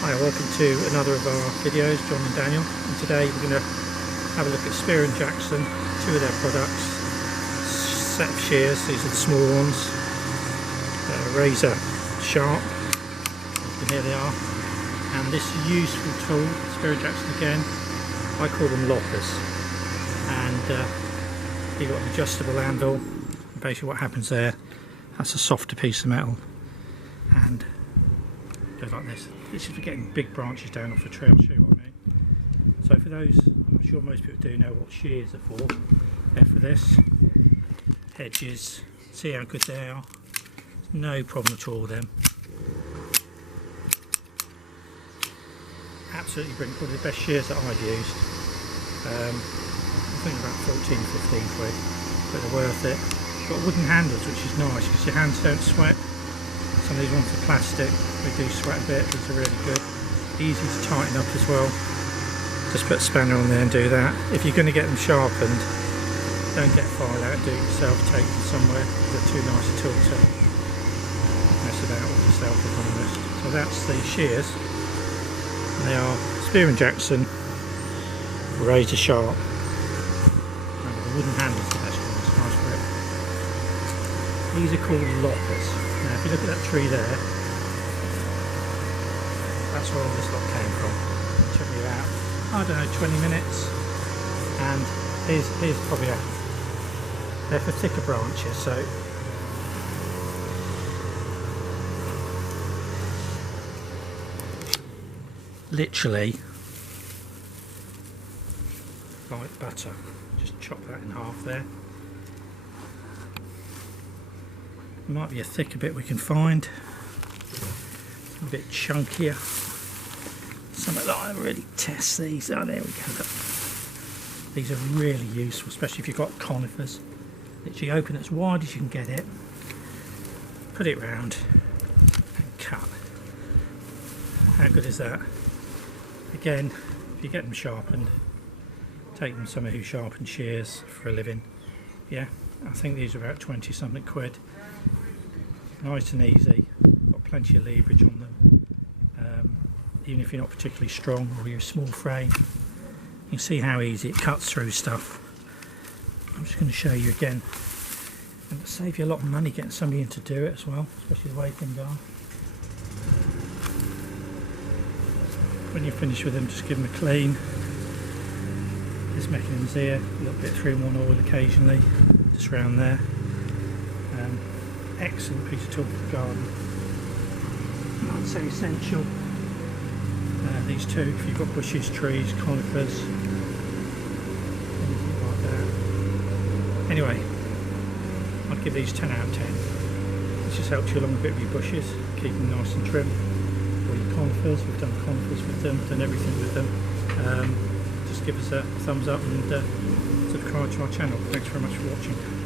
Hi, welcome to another of our videos, John and Daniel, and today we're going to have a look at Spear & Jackson, two of their products, set of shears, these are the small ones, Razorsharp, and here they are, and this useful tool, Spear & Jackson again, I call them loppers, and you've got an adjustable anvil, and basically what happens there, that's a softer piece of metal, and goes like this. This is for getting big branches down off a tree, I'll show you what I mean. So for those, I'm sure most people do know what shears are for. They're for this. Hedges, see how good they are. No problem at all with them. Absolutely brilliant, probably the best shears that I've used. I think about 14, 15 quid, but they're worth it. Got wooden handles, which is nice because your hands don't sweat. Some of these ones are plastic, they do sweat a bit. These are really good. Easy to tighten up as well. Just put a spanner on there and do that. If you're going to get them sharpened, don't get a file out, do it yourself, take them somewhere. They're too nice a tool to mess about with yourself, if I'm honest. So that's the shears. And they are Spear & Jackson Razorsharp. Remember, the wooden handle's the best one, it's nice grip. These are called loppers. Now if you look at that tree there, that's where all this lot came from. It took me about, I don't know, 20 minutes. And here's probably they're for thicker branches, so literally like butter. Just chop that in half there. Might be a thicker bit we can find, a bit chunkier, something that I really test these. Oh, there we go. Look. These are really useful, especially if you've got conifers. Literally open it as wide as you can get it, put it round and cut. How good is that? Again, if you get them sharpened, take them somewhere who sharpens shears for a living. Yeah, I think these are about 20 something quid. Nice and easy, got plenty of leverage on them. Even if you're not particularly strong or you're a small frame, you can see how easy it cuts through stuff. I'm just going to show you again, and it'll save you a lot of money getting somebody in to do it as well, especially the way things are. When you're finished with them, just give them a clean. This mechanism's here, a little bit through one oil occasionally, just around there. Excellent piece of tool for the garden. I'd say essential. These two, if you've got bushes, trees, conifers, anything like that. Anyway, I'd give these 10 out of 10. This just helps you along a bit with your bushes, keep them nice and trim. Or your conifers, we've done conifers with them, done everything with them. Just give us a thumbs up and subscribe to our channel. Thanks very much for watching.